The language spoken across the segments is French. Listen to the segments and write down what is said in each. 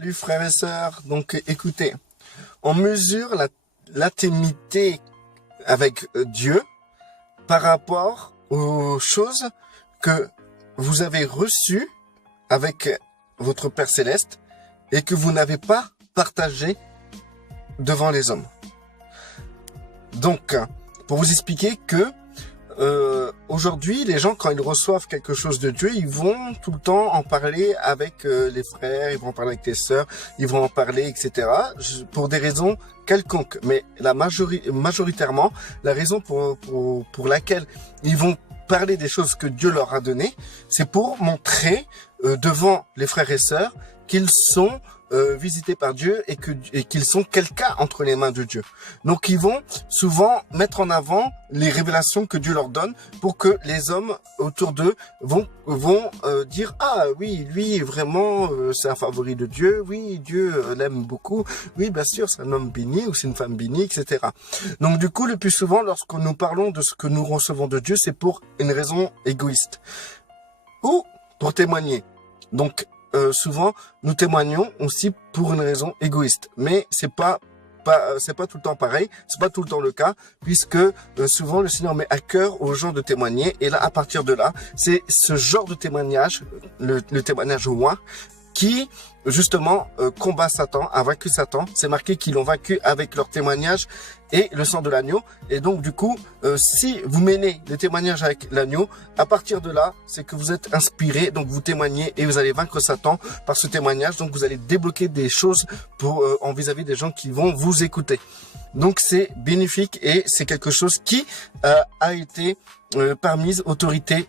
Salut frères et sœurs, donc écoutez, on mesure l'intimité avec Dieu par rapport aux choses que vous avez reçues avec votre Père Céleste et que vous n'avez pas partagé devant les hommes. Donc, pour vous expliquer que aujourd'hui, les gens, quand ils reçoivent quelque chose de Dieu, ils vont tout le temps en parler avec les frères, ils vont en parler avec les sœurs, ils vont en parler, etc. Pour des raisons quelconques. Mais majoritairement, la raison pour laquelle ils vont parler des choses que Dieu leur a données, c'est pour montrer devant les frères et sœurs qu'ils sont visités par Dieu et qu'ils sont quelqu'un entre les mains de Dieu. Donc ils vont souvent mettre en avant les révélations que Dieu leur donne pour que les hommes autour d'eux vont dire ah oui, lui vraiment c'est un favori de Dieu, oui Dieu l'aime beaucoup, oui bien sûr c'est un homme béni ou c'est une femme bénie, etc. Donc du coup le plus souvent lorsque nous parlons de ce que nous recevons de Dieu, c'est pour une raison égoïste ou pour témoigner. Donc souvent nous témoignons aussi pour une raison égoïste, mais c'est pas tout le temps pareil, c'est pas tout le temps le cas, puisque souvent le Seigneur met à cœur aux gens de témoigner, et là à partir de là c'est ce genre de témoignage, le témoignage roi, qui justement combat Satan, a vaincu Satan. C'est marqué qu'ils l'ont vaincu avec leur témoignage et le sang de l'agneau. Et donc du coup, si vous menez le témoignage avec l'agneau, à partir de là, c'est que vous êtes inspiré, donc vous témoignez et vous allez vaincre Satan par ce témoignage. Donc vous allez débloquer des choses pour en vis-à-vis des gens qui vont vous écouter. Donc c'est bénéfique et c'est quelque chose qui a été permise, autorisé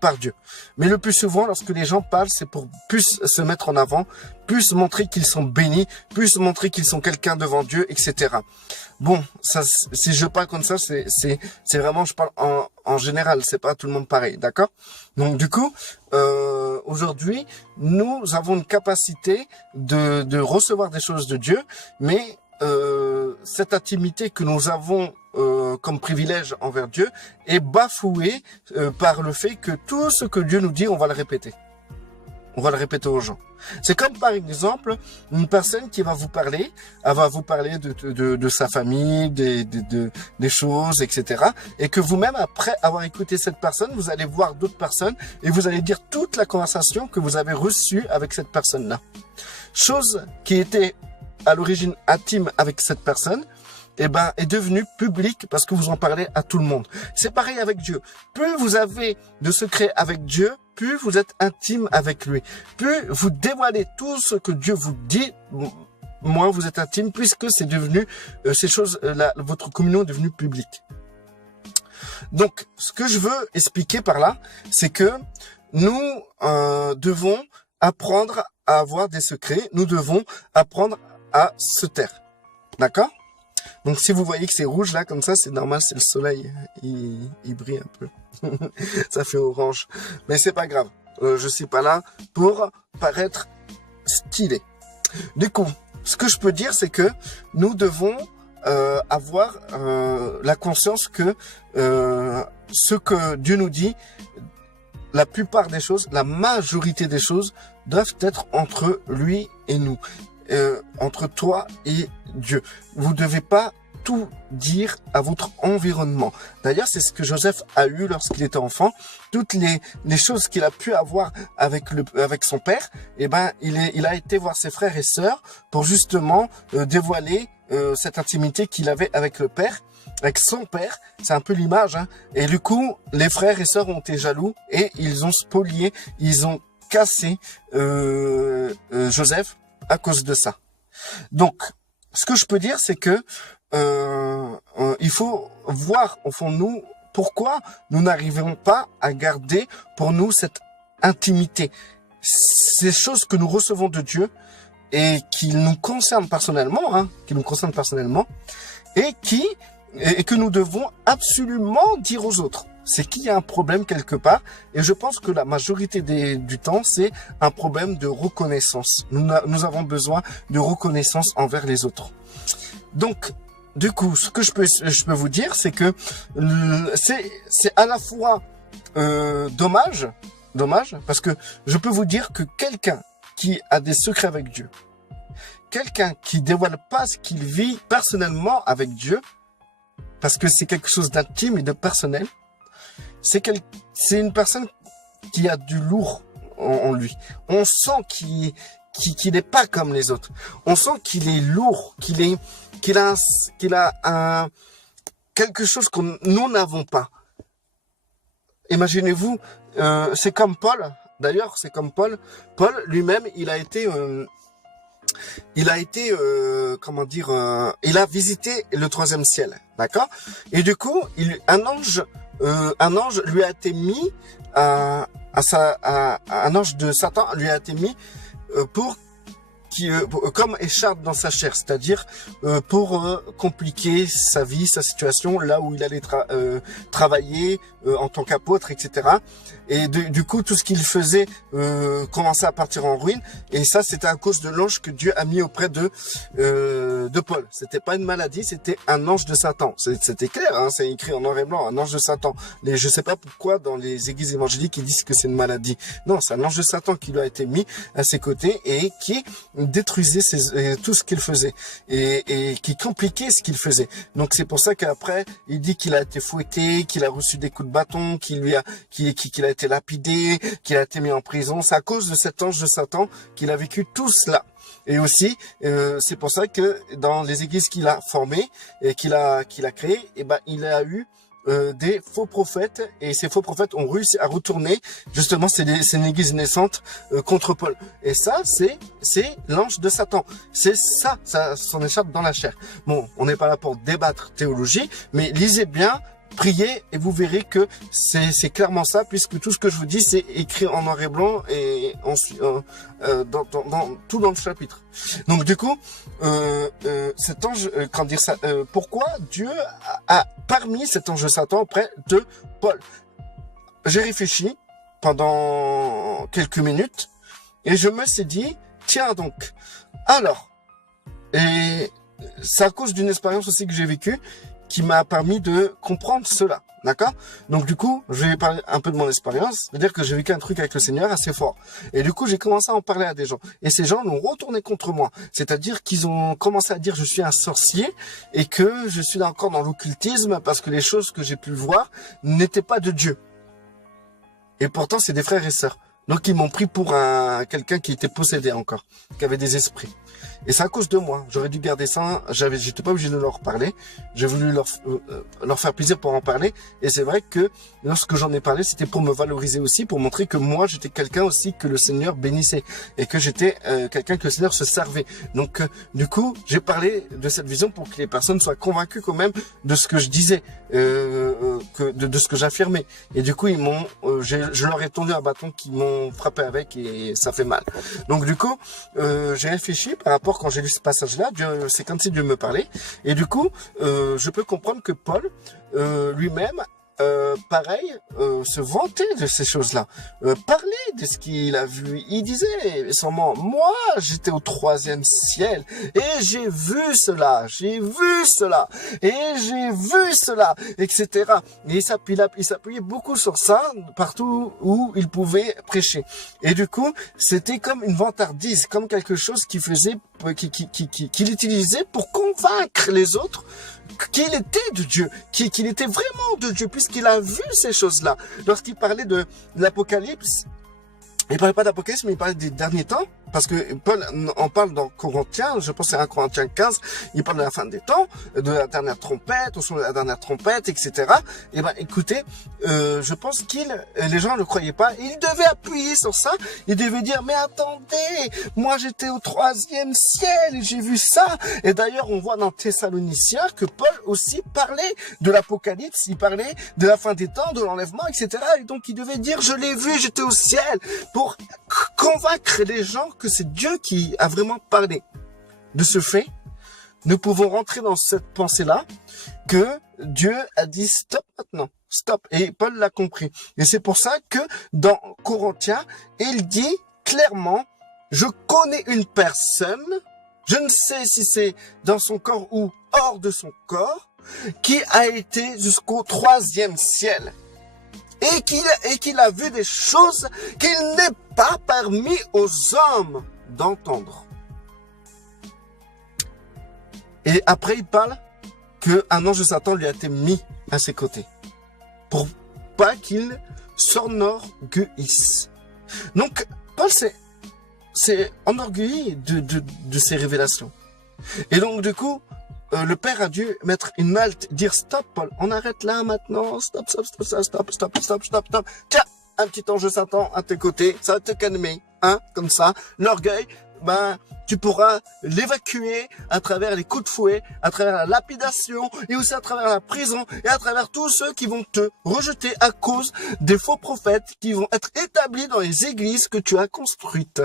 par Dieu. Mais le plus souvent, lorsque les gens parlent, c'est pour plus se mettre en avant, plus montrer qu'ils sont bénis, plus montrer qu'ils sont quelqu'un devant Dieu, etc. Bon, ça, si je parle comme ça, c'est vraiment, je parle en général, c'est pas tout le monde pareil, d'accord? Donc du coup, aujourd'hui, nous avons une capacité de recevoir des choses de Dieu, mais cette intimité que nous avons comme privilège envers Dieu est bafouée par le fait que tout ce que Dieu nous dit, on va le répéter. On va le répéter aux gens. C'est comme par exemple une personne qui va vous parler, elle va vous parler de sa famille, des choses, etc. Et que vous-même, après avoir écouté cette personne, vous allez voir d'autres personnes et vous allez dire toute la conversation que vous avez reçue avec cette personne-là. Chose qui était à l'origine intime avec cette personne, eh ben, est devenu public parce que vous en parlez à tout le monde. C'est pareil avec Dieu. Plus vous avez de secrets avec Dieu, plus vous êtes intime avec lui. Plus vous dévoilez tout ce que Dieu vous dit, moins vous êtes intime puisque c'est devenu, ces choses-là, votre communion est devenue publique. Donc, ce que je veux expliquer par là, c'est que nous devons apprendre à avoir des secrets. Nous devons apprendre à se taire. D'accord? Donc si vous voyez que c'est rouge là comme ça, c'est normal, c'est le soleil, il brille un peu. Ça fait orange, mais c'est pas grave. Je suis pas là pour paraître stylé. Du coup, ce que je peux dire, c'est que nous devons avoir la conscience que ce que Dieu nous dit, la plupart des choses, la majorité des choses doivent être entre lui et nous. Entre toi et Dieu. Vous devez pas tout dire à votre environnement. D'ailleurs, c'est ce que Joseph a eu lorsqu'il était enfant. Toutes les choses qu'il a pu avoir avec son père, eh ben, il a été voir ses frères et sœurs pour justement dévoiler cette intimité qu'il avait avec le père, avec son père. C'est un peu l'image, hein. Et du coup, les frères et sœurs ont été jaloux et ils ont spolié, ils ont cassé Joseph à cause de ça. Donc, ce que je peux dire, c'est que il faut voir au fond de nous pourquoi nous n'arrivons pas à garder pour nous cette intimité, ces choses que nous recevons de Dieu et qui nous concernent personnellement, et que nous devons absolument dire aux autres. C'est qu'il y a un problème quelque part, et je pense que la majorité du temps, c'est un problème de reconnaissance. Nous avons besoin de reconnaissance envers les autres. Donc, du coup, ce que je peux vous dire, c'est que c'est à la fois dommage, parce que je peux vous dire que quelqu'un qui a des secrets avec Dieu. Quelqu'un qui dévoile pas ce qu'il vit personnellement avec Dieu, parce que c'est quelque chose d'intime et de personnel, c'est une personne qui a du lourd en lui. On sent qu'il n'est pas comme les autres. On sent qu'il est lourd, qu'il a quelque chose que nous n'avons pas. Imaginez-vous, c'est comme Paul. D'ailleurs, c'est comme Paul. Paul lui-même, il a visité le 3e ciel, d'accord? Et du coup, un ange lui a été mis un ange de Satan lui a été mis comme écharpe dans sa chair, c'est-à-dire pour compliquer sa vie, sa situation, là où il allait travailler en tant qu'apôtre, etc. Et du coup, tout ce qu'il faisait commençait à partir en ruine. Et ça, c'était à cause de l'ange que Dieu a mis auprès de Paul. C'était pas une maladie, c'était un ange de Satan. C'était clair, hein, c'est écrit en noir et blanc, un ange de Satan. Je sais pas pourquoi dans les églises évangéliques ils disent que c'est une maladie. Non, c'est un ange de Satan qui lui a été mis à ses côtés et qui détruisait tout ce qu'il faisait et qui compliquait ce qu'il faisait. Donc c'est pour ça qu'après il dit qu'il a été fouetté, qu'il a reçu des coups de bâton, qu'il a été lapidé, qu'il a été mis en prison. C'est à cause de cet ange de Satan qu'il a vécu tout cela. Et aussi, c'est pour ça que dans les églises qu'il a formées et qu'il a créées, il a eu des faux prophètes, et ces faux prophètes ont réussi à retourner, justement, c'est une église naissante contre Paul. Et ça, c'est l'ange de Satan. C'est ça s'en échappe dans la chair. Bon, on n'est pas là pour débattre théologie, mais lisez bien, priez, et vous verrez que c'est clairement ça, puisque tout ce que je vous dis, c'est écrit en noir et blanc et tout dans le chapitre. Donc du coup, cet ange, pourquoi Dieu a permis cet ange de Satan auprès de Paul? J'ai réfléchi pendant quelques minutes et je me suis dit, tiens donc, alors, et c'est à cause d'une expérience aussi que j'ai vécue qui m'a permis de comprendre cela, d'accord? Donc du coup, je vais parler un peu de mon expérience, c'est-à-dire que j'ai vécu un truc avec le Seigneur assez fort. Et du coup, j'ai commencé à en parler à des gens. Et ces gens l'ont retourné contre moi. C'est-à-dire qu'ils ont commencé à dire que je suis un sorcier et que je suis encore dans l'occultisme parce que les choses que j'ai pu voir n'étaient pas de Dieu. Et pourtant, c'est des frères et sœurs. Donc ils m'ont pris pour quelqu'un qui était possédé encore, qui avait des esprits. Et c'est à cause de moi. J'aurais dû garder ça. J'étais pas obligé de leur parler. J'ai voulu leur faire plaisir pour en parler. Et c'est vrai que lorsque j'en ai parlé, c'était pour me valoriser aussi, pour montrer que moi, j'étais quelqu'un aussi que le Seigneur bénissait. Et que j'étais quelqu'un que le Seigneur se servait. Donc, du coup, j'ai parlé de cette vision pour que les personnes soient convaincues quand même de ce que je disais, de ce que j'affirmais. Et du coup, je leur ai tendu un bâton qu'ils m'ont frappé avec et ça fait mal. Donc, du coup, j'ai réfléchi par rapport quand j'ai lu ce passage-là, c'est comme si Dieu me parlait. Et du coup, je peux comprendre que Paul, lui-même, se vantait de ces choses-là, parlait de ce qu'il a vu. Il disait sûrement, moi, j'étais au 3e ciel et j'ai vu cela, etc. Et il s'appuyait beaucoup sur ça partout où il pouvait prêcher. Et du coup, c'était comme une vantardise, comme quelque chose qu'il faisait, qu'il utilisait pour convaincre les autres qu'il était de Dieu, qu'il était vraiment de Dieu, puisqu'il a vu ces choses-là. Lorsqu'il parlait de l'Apocalypse, il parlait pas d'Apocalypse, mais il parlait des derniers temps, parce que Paul en parle dans Corinthiens, je pense que c'est 1 Corinthiens 15, il parle de la fin des temps, de la dernière trompette, au son de la dernière trompette, etc. Et écoutez, je pense les gens ne le croyaient pas, ils devaient appuyer sur ça, ils devaient dire, mais attendez, moi j'étais au 3e ciel et j'ai vu ça. Et d'ailleurs, on voit dans Thessaloniciens que Paul aussi parlait de l'Apocalypse, il parlait de la fin des temps, de l'enlèvement, etc. Et donc il devait dire, je l'ai vu, j'étais au ciel, pour convaincre les gens que c'est Dieu qui a vraiment parlé. De ce fait, nous pouvons rentrer dans cette pensée-là que Dieu a dit stop maintenant, stop. Et Paul l'a compris. Et c'est pour ça que dans Corinthiens, il dit clairement, je connais une personne, je ne sais si c'est dans son corps ou hors de son corps, qui a été jusqu'au 3e ciel. et qu'il a vu des choses qu'il n'est pas permis aux hommes d'entendre. Et après, il parle qu'un ange de Satan lui a été mis à ses côtés pour pas qu'il s'enorgueillisse. Donc, Paul c'est enorgueilli de ces révélations. Et donc, du coup, le Père a dû mettre une halte, dire stop, Paul, on arrête là maintenant, stop. Tiens, un petit ange de Satan à tes côtés, ça va te calmer, hein, comme ça. L'orgueil, ben, tu pourras l'évacuer à travers les coups de fouet, à travers la lapidation, et aussi à travers la prison, et à travers tous ceux qui vont te rejeter à cause des faux prophètes qui vont être établis dans les églises que tu as construites.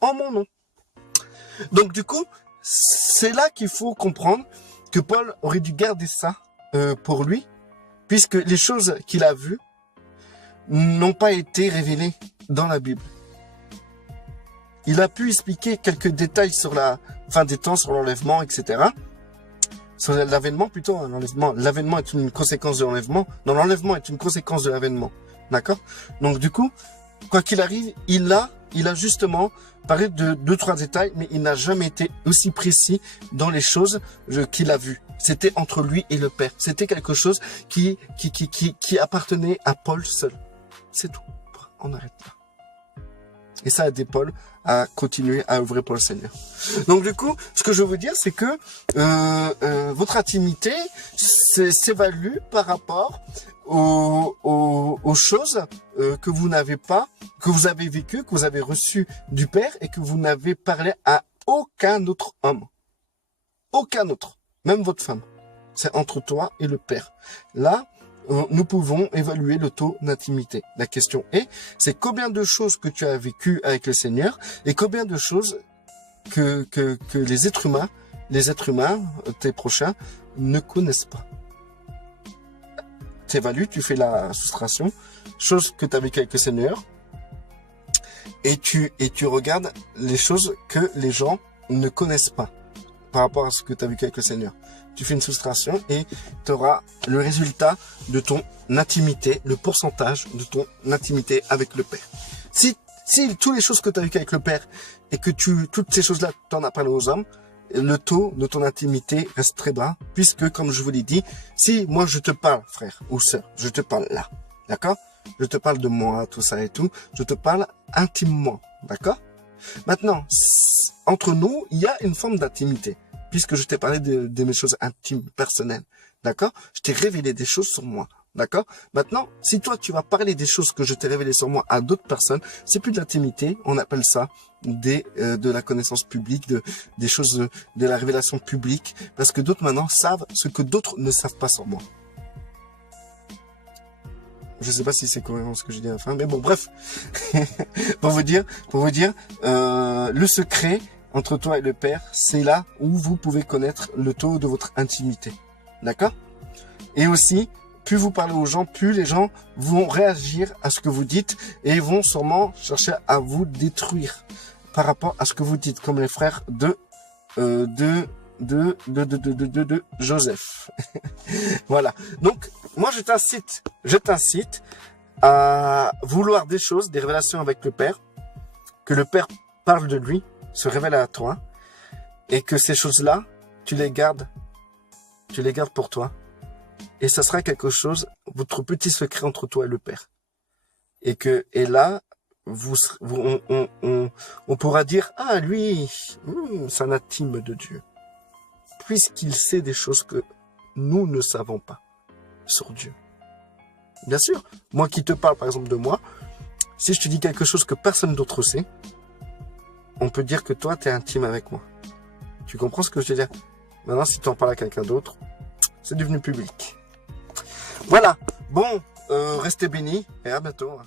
En mon nom. Donc du coup, c'est là qu'il faut comprendre que Paul aurait dû garder ça pour lui, puisque les choses qu'il a vues n'ont pas été révélées dans la Bible. Il a pu expliquer quelques détails sur la fin des temps, sur l'enlèvement, etc. Sur l'avènement plutôt, hein, l'enlèvement. L'avènement est une conséquence de l'enlèvement. Non, l'enlèvement est une conséquence de l'avènement. D'accord? Donc du coup, quoi qu'il arrive, il a justement parlé de 2-3 détails, mais il n'a jamais été aussi précis dans les choses qu'il a vues. C'était entre lui et le Père. C'était quelque chose qui appartenait à Paul seul. C'est tout. On arrête là. Et ça a aidé Paul à continuer à œuvrer pour le Seigneur. Donc du coup, ce que je veux dire, c'est que votre intimité s'évalue par rapport aux choses que vous n'avez pas, que vous avez vécues, que vous avez reçues du Père et que vous n'avez parlé à aucun autre homme. Aucun autre. Même votre femme. C'est entre toi et le Père. Là, nous pouvons évaluer le taux d'intimité. La question est, c'est combien de choses que tu as vécues avec le Seigneur et combien de choses que les êtres humains, tes prochains, ne connaissent pas. Tu évalues, tu fais la soustraction, choses que tu as vécues avec le Seigneur, et tu regardes les choses que les gens ne connaissent pas par rapport à ce que tu as vécu avec le Seigneur. Tu fais une soustraction et tu auras le résultat de ton intimité, le pourcentage de ton intimité avec le Père. Si toutes les choses que tu as vécues avec le Père et que toutes ces choses-là, tu en as parlé aux hommes, le taux de ton intimité reste très bas, puisque, comme je vous l'ai dit, si moi je te parle, frère ou sœur, je te parle là, d'accord? Je te parle de moi, tout ça et tout, je te parle intimement, d'accord? Maintenant, entre nous, il y a une forme d'intimité, puisque je t'ai parlé de mes choses intimes, personnelles, d'accord? Je t'ai révélé des choses sur moi, d'accord? Maintenant, si toi, tu vas parler des choses que je t'ai révélées sur moi à d'autres personnes, c'est plus de l'intimité, on appelle ça de la connaissance publique, des choses, de la révélation publique, parce que d'autres maintenant savent ce que d'autres ne savent pas sur moi. Je sais pas si c'est cohérent ce que j'ai dit à la fin, mais bon, bref. pour vous dire, le secret entre toi et le Père, c'est là où vous pouvez connaître le taux de votre intimité. D'accord? Et aussi, plus vous parlez aux gens, plus les gens vont réagir à ce que vous dites et vont sûrement chercher à vous détruire par rapport à ce que vous dites, comme les frères de Joseph. Voilà. Donc, moi, je t'incite à vouloir des choses, des révélations avec le Père, que le Père parle de lui, se révèle à toi, et que ces choses-là, tu les gardes pour toi. Et ça sera quelque chose, votre petit secret entre toi et le Père. Et là, on pourra dire, ah, lui, c'est un intime de Dieu. Puisqu'il sait des choses que nous ne savons pas sur Dieu. Bien sûr, moi qui te parle par exemple de moi, si je te dis quelque chose que personne d'autre sait, on peut dire que toi, tu es intime avec moi. Tu comprends ce que je veux dire? Maintenant, si tu en parles à quelqu'un d'autre, c'est devenu public. Voilà. Bon, restez bénis et à bientôt.